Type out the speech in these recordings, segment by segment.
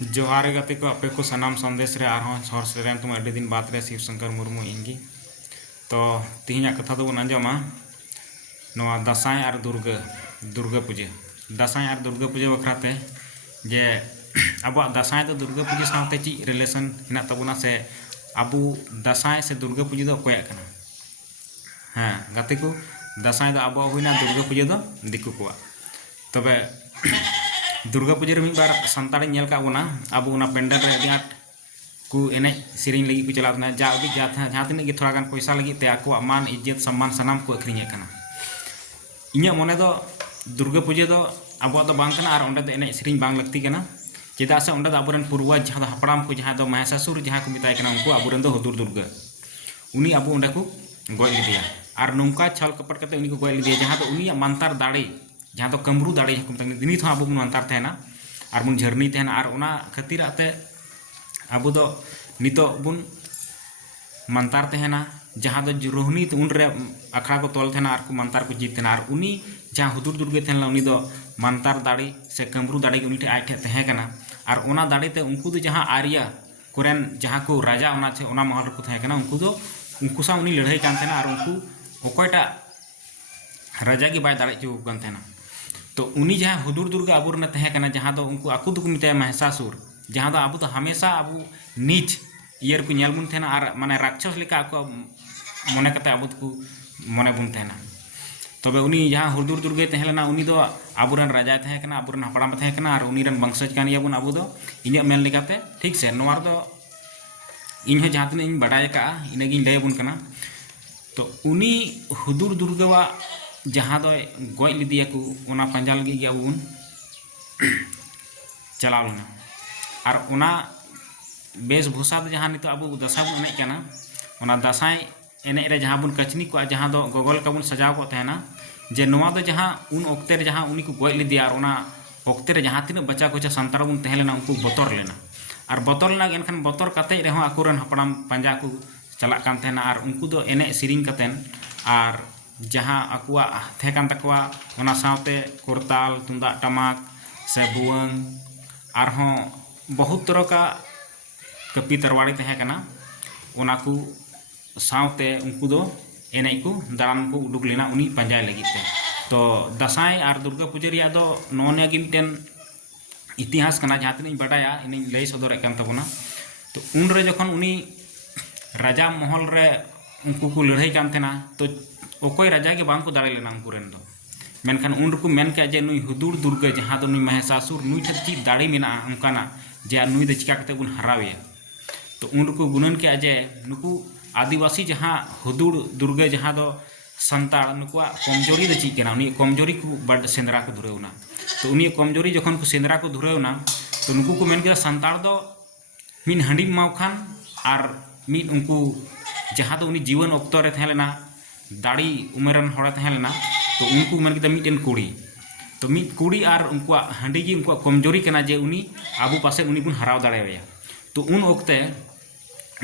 जोहार गते को आपे को सनाम संदेश रे आरहों हर सेरेन तुम अड्डी दिन बात रे शिव शंकर मुर्मू इंगी तो तिहिना कथा दो बन आंजमा नवा दसाई और दुर्गा पूजा दसाई और दुर्गा पूजा बखराते जे अब दसाई तो दुर्गा पूजा साथे ची रिलेशन हिना तबुना से अबू दसाई से दुर्गा पूजा दो कोया कना हाँ गते को दसाई दो अब हुईना दुर्गा पूजा दो दिकु को तबे दुर्गा पूजा रे बार सानताड़ी नेल का बोना अब उना पेंडल रे अडी आट को एने सेरिंग लगी को चलातना जा अभी जाता जहाँ तीन थोड़ा गान पैसा लगी ते आको मान इज्जत सम्मान सनाम को अखरिंग कना इᱧᱟᱹᱜ मने दो दुर्गा पूजा दो अब दो बांग कना आर ओंडे दो एने सेरिंग बांग लगती कना चेदा से ओंडे दो अबुरन पूर्वज जहाँ दो हपड़ाम को जहाँ दो महिषासुर जहाँ को मिताय कना उनको अबुरन दो हुदुर दुर्गा उनी अब ओंडे को गoj लिदिया आर नोंका छल कपट कते उनी को गoj लिदिया जहाँ दो उनी मंतर दाड़ी जहाँ तो कमरू दाड़ी को मतंग दिनी तो अब बन अंतर तेना और बन झरनी तेना और उना खातिर आते अब दो नितो बन मंतर तेना जहाँ दो रोहनी तो उन रे अखड़ा को तोल तेना और को मंतर को जीत तेना और उनी जहाँ हुदुर दुर्गे तेना उनी दो मंतर दाड़ी से कमरू दाड़ी उनी ठे आठ तहे कना और उना दाड़ी ते उनको दो जहाँ आर्या कोरेन जहाँ को राजा उना छे उना महल को तहे कना उनको सा उनी लड़ाई कान तेना और उनको ओकोयटा राजा की बाय दाड़ी चो कान तेना तो उनी जहाँ हुदुर दुर्गा अबुर ने तहे कना जहाँ दो उनको आकु दो मिताय महिषासुर जहाँ दो अबु तो हमेशा अबु नीच इयर को नेल बुन थेना और माने राक्षस लेका को मने कते अबु को मने बुन थेना तबे उनी जहाँ हुदुर दुर्गे तहेलेना उनी दो अबुरन राजा तहे कना अबुरन हपड़ाम तहे कना और उनी रन वंशज कान याबुन अबु दो इᱧ मेन लेकाते ठीक से नोवार दो इन हो जहाँ तीन बाडाय का इनगी लय बुन कना तो उनी हुदुर दुर्गा जहाँ दो गoj लिदिया को उना पंजा लगी गया बुन चलाव लेना और उना वेशभूषा तो जहाँ नितो अब दशा बुन एने कना उना दसाई एने रे जहाँ बुन कचनी को जहाँ दो गगल का बुन सजाव को तहना जे नोवा दो जहाँ उन ओक्ते रे जहाँ उनी को गoj लिदिया और उना ओक्ते रे जहाँ तीन बच्चा को संतार बुन तहे लेना उनको बतर लेना और बतर लेना एनखान बतर कते रेहों आकुरन हपड़ाम पंजा को चला कान तहना और उनको दो एने सिरिंग कतेन और जहाँ अकुआ थे कान तकवा उना सावते कोरताल तुंदा टमाक से बुआंग आरहों बहुत तरह का कपी तरवाड़ी तहे कना उना को सावते उनको दो एने को दारान को उडुक लेना उनी पंजाय लगी ते तो दसाई और दुर्गा पूजा रिया दो नोने की मिटन इतिहास कना जहाँ तीन बाडाया इन लय सदर कान तबना तो उन रे जखन उनी राजा महल रे उनको को लड़ाई कान थेना तो ओकोय राजा के बांग को दाड़े लेना उनको रेन दो मेनखान उन रको मेन के जे नुई हुदुर दुर्गा जहाँ दो नुई महिषासुर नुई ठे ची दाड़ी मेना उनकाना जे नुई दो चिका कते बुन हरावे तो उन रको गुणन के जे नुकु आदिवासी जहाँ हुदुर दुर्गा जहाँ दो संताड़ नुकुआ कमजोरी दो ची केना उनी कमजोरी को बड़ सेंद्रा को धुरेवना तो उनी कमजोरी जखन को सेंद्रा को धुरेवना तो नुकु को मेन के संताड़ दो मिन हंडी माव खान और मिन उनको जहाँ दो उनी जीवन ऑक्तो रे तहेलेना दाड़ी उमेरन होड़ा तहेलेना तो उनको मन के मिटन कुड़ी तो मिट कुड़ी और उनको हंडी की उनको कमजोरी कना जे उनी आबू पासे उनी बुन हराव दाड़ेया तो उन ओक्ते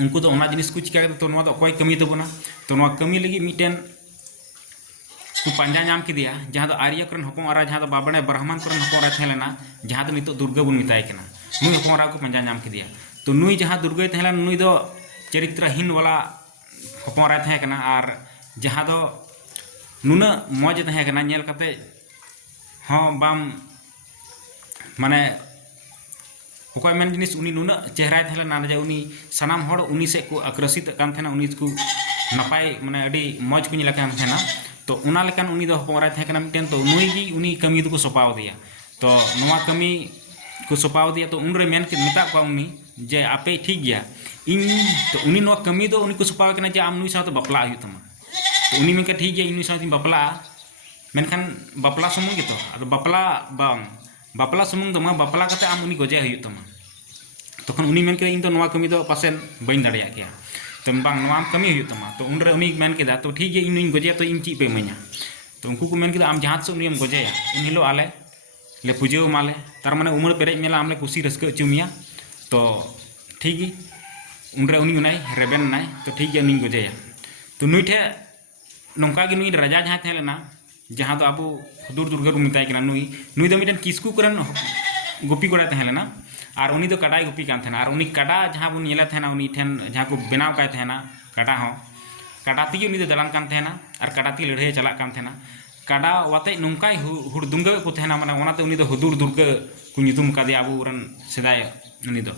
उनको तो ओना जिनिस को चिका तो नोवा दो कोई कमी तबना तो नोवा कमी लगी मिटन को पंजा नाम किदिया जहाँ दो आर्य करन हपो आरा जहाँ दो बाबणे ब्राह्मण करन हपो आरा तहेलेना जहाँ दो नितो दुर्गा बुन मिताय कना नुई हपो आरा को पंजा नाम किदिया तो नुई जहाँ दुर्गा तहेलेना नुई दो चरित्रहीन वाला हपो आरा तहे कना और जहाँ दो नुना मौज तहे कना नेल कते हाँ बाम माने ओकोय मेन जिनिस उनी नुना चेहरा तहेलेना जे उनी सनाम हड़ उनी से को आकर्षित कान थेना उनी को नपाय माने अडी मौज को नेला कान थेना तो उना लेकान उनी दो हपो आरा तहे कना मिटन तो नुई गी उनी कमी दो को सपाव दिया तो नोवा कमी को सपाव दिया तो उन रे मेन के मिता को उनी जे आपे ठीक गया इन तो उनी नोवा कमी दो उनी को सपाव कना जे आम नुई साथ बपला हुई तमा तो उनी में ठीक गया इन साथ बपला मेनखान बपला सुमुंग गितो अदो बपला बांग बपला सुमुंग दमा बपला कते आम उनी गजे हुई तमा तखन उनी मेन के इन तो नोवा कमी दो पासेन बइन दाड़िया गया तो बांग नोवा कमी हुई तमा तो उन रे उनी मेन केदा तो ठीक गया इन गजे तो इन ची पे मኛ तो उनको को मेन केदा आम जहां से उनी हम गजेया उन हिलो आले ले पूजेव माले तार माने उमर पेरेज मेला आमले कुसी रस्क चुमिया तो ठीक गी उन रे उनी उनाय रेबेन नाय तो ठीक गया उनी गजेया तो नुई ठे नौका नुई राजा जहाँ तहेलेना जहाँ तो अब हुदुर दुर्गा को मिताय कना नुई नुई दो मिटन किसकू करन गोपी कोड़ा तहेलेना और उनी दो काडाय गुपी कान थेना और उनी काडा जहाँ बुन नेले थेना उनी ठेन जहाँ को बनाव काय थेना काडा हो काडा ती उनी दो दलान कान थेना और काडा ती लड़ाई चला कान थेना काडा वाते नुंकाय हुड़दुंगा को थेना माने ओनाते उनी दो हुदुर दुर्गा को नितुम कादे आबू रन सेदाय उनी दो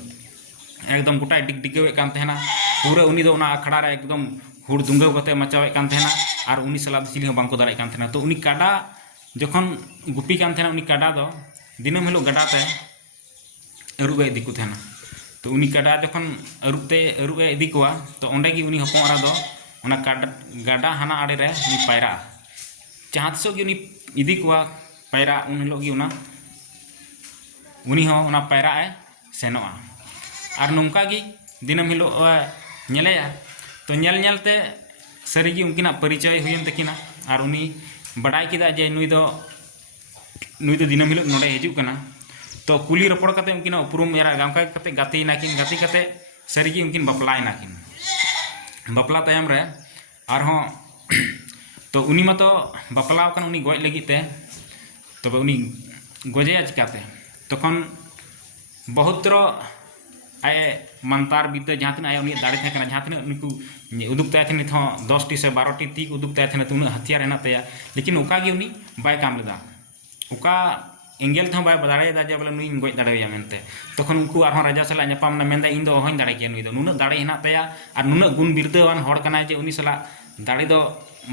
एकदम गोटाय डिग डिगवे कान थेना पूरा उनी दो ओना अखड़ा रे एकदम हुड़दुंगा कते मचावे कान थेना और उनी सला चिली बांको दाड़े कान थेना तो उनी काडा जखन गुपी कान थेना उनी काडा दो दिनम हिलो गडाते अरुबे इदी को थेना तो उनी काडा जखन अरुबे इदी कोआ तो ओंडे गी उनी हपोरा दो ओना गाडा हाना आड़े रे उनी पायरा जहाँ तिसो गी उनी इदी कोआ पायरा उन हिलो गी उनी हो ओना पायरा ए सेनोआ और नौका गी दिनम हिलो नेलेया तो नेल नेलते सारीगी उनकिना परिचय हुयन तकिना और उनी बड़ाई किदा जे नुई दो दिनम हिलो नोडे हिजुग कना तो कुली रपड़ कते उनकिना उपरुम यारा गामका कते गाती नाकिन गाती कते सारीगी उनकिन बपलाय नाकिन बपला तायम रे और हो तो उनी मतो बपलाव कन उनी गoj लगी ते तबे उनी गजेया चिकाते तखन बहुत तरह आए मंतार विद्या जहाँ तीन आए उनी दाड़े थे जहाँ तीन उनको उदुक ताय थे नित 10 टी से 12 टी तीक उदुक ताय थे तो उन्हें हथियार हेना तया लेकिन उका गी उनी बाय काम लेदा उका एंगेल थे बाय दाड़ेदा जे बोले नुई गoj दाड़ेया मेनते तखन उनको आर राजा सला नेपाम ना मेनदा इन दो होइन दाड़े के नुई दो नुना दाड़े हेना तया और नुना गुण बिरदावान हड़ कनाय जे उनी सला दाड़े दो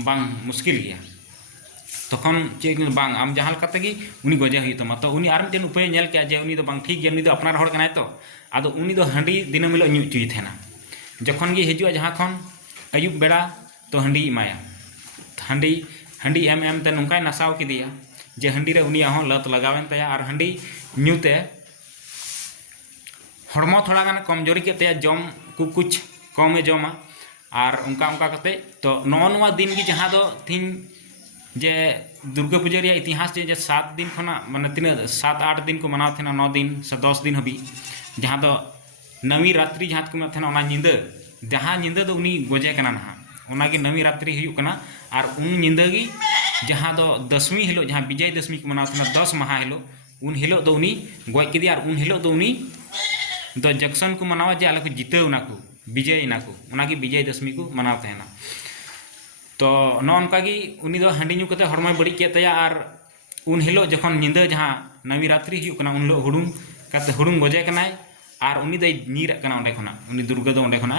बांग मुश्किल गया तखन चेक बांग आम जहाँ कते गी उनी गजे हुई तमा तो उनी आर मिटेन उपाय नेल के जे उनी दो बांग ठीक गया उनी दो अपनार हड़ कनाय तो आदो उनी दो हांडी दिनम हिलो न्यू चुई थेना जखन गी हिजुआ जहाँ खन अयुब बेड़ा तो हांडी इमाया हांडी एम ते नौकाय नसाव किदिया जे हांडी रे उनी हो लत लगावेन तया और हांडी न्यूते हड़मो थोड़ा गान कमजोरी के तया जम को कुछ कमे जमा और उनका उनका कते तो नवा दिन की जहाँ दो थीन जे दुर्गा पूजा रे इतिहास जे 7 दिन खना माने तीन 7-8 दिन को मनाव थे 9 दिन से 10 दिन हबी जहाँ दो नवी रात्रि जहाँ को मेना ओना निंदा जहाँ निंदा दो उनी गजे कना ना ओना गी नवी रात्रि हुयुक कना और उन निंदा गी जहाँ दो दशमी हिलो जहाँ विजय दशमी को मनाव थे 10 माह हिलो उन हिलो दो उनी गज किदी और उन हिलो दो उनी दो जक्सन को मनावा जे आले को जितेव ना को विजय ना को ओना गी विजय दशमी को मनाव थेना तो नौका गी उनी दो हांडी न्यू कते हड़माय बड़ी के तया और उन हिलो जखन निंदा जहाँ नवी रात्रि हुयुक कना उन हिलो हुड़ुम गजे कनाय और उनी दो नीरा कना ओंडे खना उनी दुर्गा दो ओंडे खना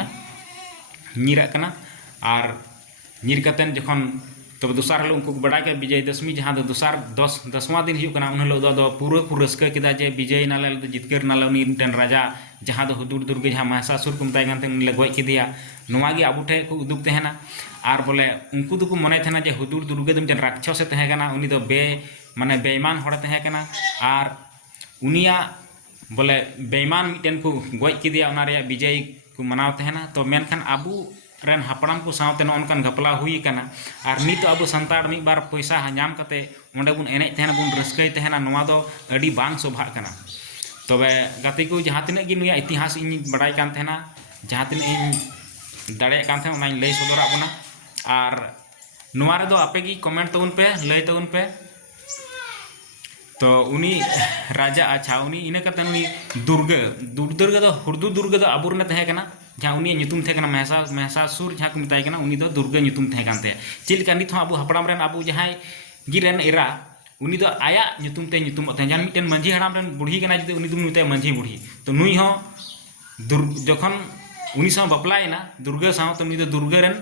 नीरा कना और नीर कतेन जखन तब दोसार हिलो उनको बड़ा के विजय दशमी जहाँ दो दोसार 10वां दिन हुयुक कना उन हिलो दो पूरा को रस्का किदा जे विजय नाले जितकर नाले उनी मिटन राजा जहाँ दो हुदुर दुर्गा जहाँ महिषासुर को मताय गानते उनी ले गoj किदिया नोवा गी आबू ठे को उदुक तेहना और बोले उनको दो को मने थेना जे हुदुर दुर्गा दम जन राक्षस से तहे कना उनी दो माने बेईमान हड़ तहे कना और उनिया बोले बेईमान मिटन को गoj किदिया ओना रे विजय को मनाव तहेना तो मेनखान आबू रेन हापड़ाम को सावते नौनकान घपला हुई कना और नित अब संताड़ मिद बार पैसा नाम कते ओंडे बुन एने तहेना बुन रस्कई तहेना नोवा दो अडी बांग शोभा कना तबे गाते को जहाँ तीन गी नुया इतिहास इन बड़ाई कान तहेना जहाँ तीन इन दाड़े कान थे ओना लई सदरा बना और नोवा रे दो आपे गी कमेंट तउन पे लई तउन पे तो उनी राजा अच्छा उनी इना कते उनी दुर्गा दो हुड़दु दुर्गा दो आबुर ने तहे कना जहाँ उनी nyutum थे कना महिषासुर जहाँ को मिताय कना उनी दो दुर्गा nyutum थे कानते चिलका नित हो आबू हपड़ाम रेन आबू जहाँ गिरेन एरा उनी दो आया nyutum थे जहाँ मिटन मंझी हड़ाम रेन बुढ़ी कना जदि उनी दो मिताय मंझी बुढ़ी तो नुई हो जखन उनी साव बपलायना दुर्गा साव तो उनी दो दुर्गा रेन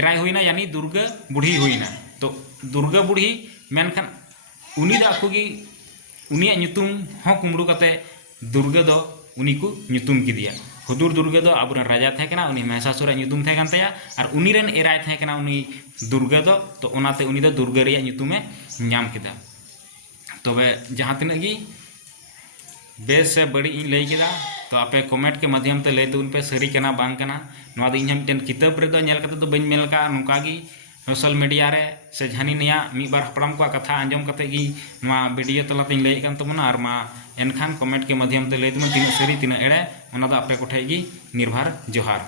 एराय हुईना यानी दुर्गा बुढ़ी हुईना तो दुर्गा बुढ़ी मेनखान उनी दो आकोगी उनिया nyutum हो कुमड़ू कते दुर्गा दो उनी को nyutum किदिया हुदुर दुर्गा दो आबुर राजा थे कना उनी महिषासुर nyutum थे कान तया और उनी रेन एराय थे कना उनी दुर्गा दो तो ओनाते उनी दो दुर्गा रे nyutum ए नाम किदा तबे जहाँ तीन गी बेस से बड़ी इन लई किदा तो आपे कमेंट के माध्यम ते लई तुन पे सरी कना बांग कना नवा दो इन मिटन किताब रे दो नेल कते तो बइन मेल का नुका गी सोशल मीडिया रे से झानी निया मी बार हपड़ाम को कथा आंजम कते गी मा वीडियो तलाते लई कान तमना और मा एनखान कमेंट के माध्यम ते लई तुम तीन सरी तीन एड़े ओना दो आपे कोठे गी निर्भर जोहार।